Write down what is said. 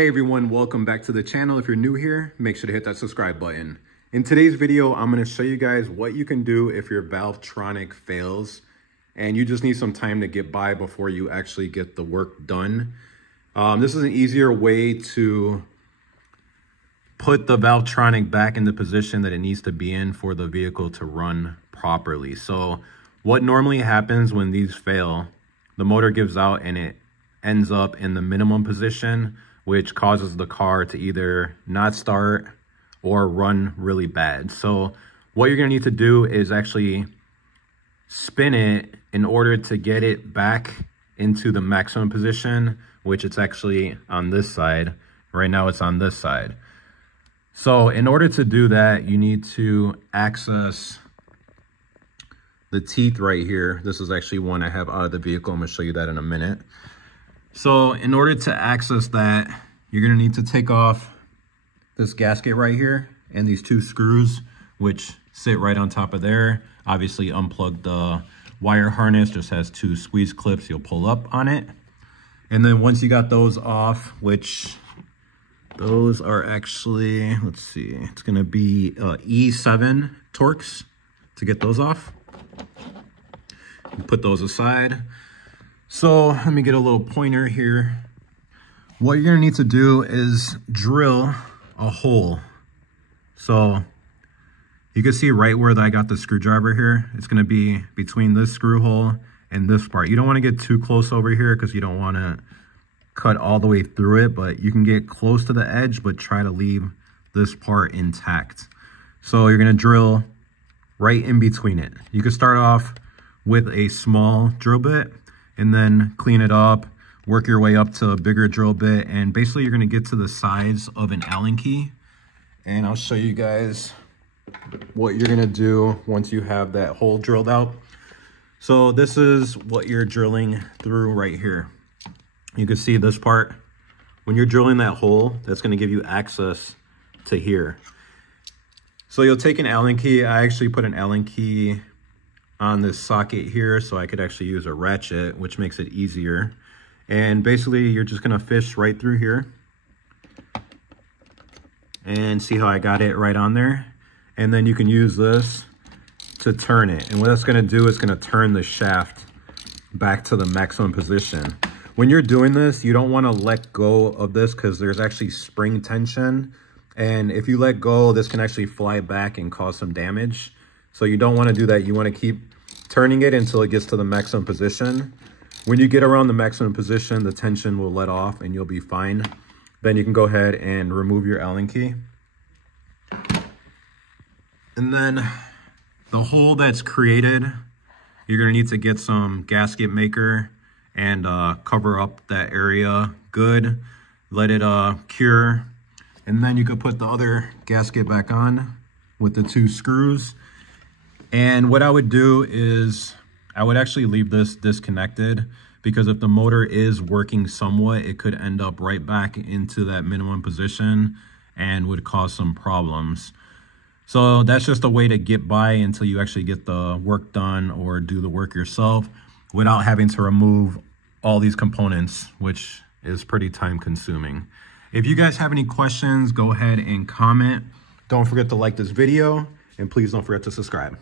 Hey everyone, welcome back to the channel. If you're new here, make sure to hit that subscribe button. In today's video, I'm going to show you guys what you can do if your Valvetronic fails and you just need some time to get by before you actually get the work done. This is an easier way to put the Valvetronic back in the position that it needs to be in for the vehicle to run properly. So what normally happens when these fail, the motor gives out and it ends up in the minimum position, which causes the car to either not start or run really bad. So what you're gonna need to do is actually spin it in order to get it back into the maximum position, which it's actually on this side. Right now it's on this side. So in order to do that, you need to access the teeth right here. This is actually one I have out of the vehicle. I'm gonna show you that in a minute. So in order to access that, you're gonna need to take off this gasket right here and these two screws, which sit right on top of there. Obviously unplug the wire harness, just has two squeeze clips you'll pull up on it. And then once you got those off, which those are actually, let's see, it's gonna be E7 Torx to get those off. You put those aside. So let me get a little pointer here. What you're gonna need to do is drill a hole. So you can see right where I got the screwdriver here. It's gonna be between this screw hole and this part. You don't wanna get too close over here because you don't wanna cut all the way through it, but you can get close to the edge, but try to leave this part intact. So you're gonna drill right in between it. You can start off with a small drill bit and then clean it up, work your way up to a bigger drill bit, and basically you're gonna get to the size of an Allen key. And I'll show you guys what you're gonna do once you have that hole drilled out. So this is what you're drilling through right here. You can see this part. When you're drilling that hole, that's gonna give you access to here. So you'll take an Allen key. I actually put an Allen key on this socket here so I could actually use a ratchet, which makes it easier. And basically you're just gonna fish right through here and see how I got it right on there. And then you can use this to turn it. And what it's gonna do is gonna turn the shaft back to the maximum position. When you're doing this, you don't wanna let go of this because there's actually spring tension. And if you let go, this can actually fly back and cause some damage. So you don't wanna do that. You wanna keep turning it until it gets to the maximum position. When you get around the maximum position, the tension will let off and you'll be fine. Then you can go ahead and remove your Allen key. And then the hole that's created, you're gonna need to get some gasket maker and cover up that area good. Let it cure. And then you could put the other gasket back on with the two screws. And what I would do is I would actually leave this disconnected because if the motor is working somewhat, it could end up right back into that minimum position and would cause some problems. So that's just a way to get by until you actually get the work done or do the work yourself without having to remove all these components, which is pretty time consuming. If you guys have any questions, go ahead and comment. Don't forget to like this video and please don't forget to subscribe.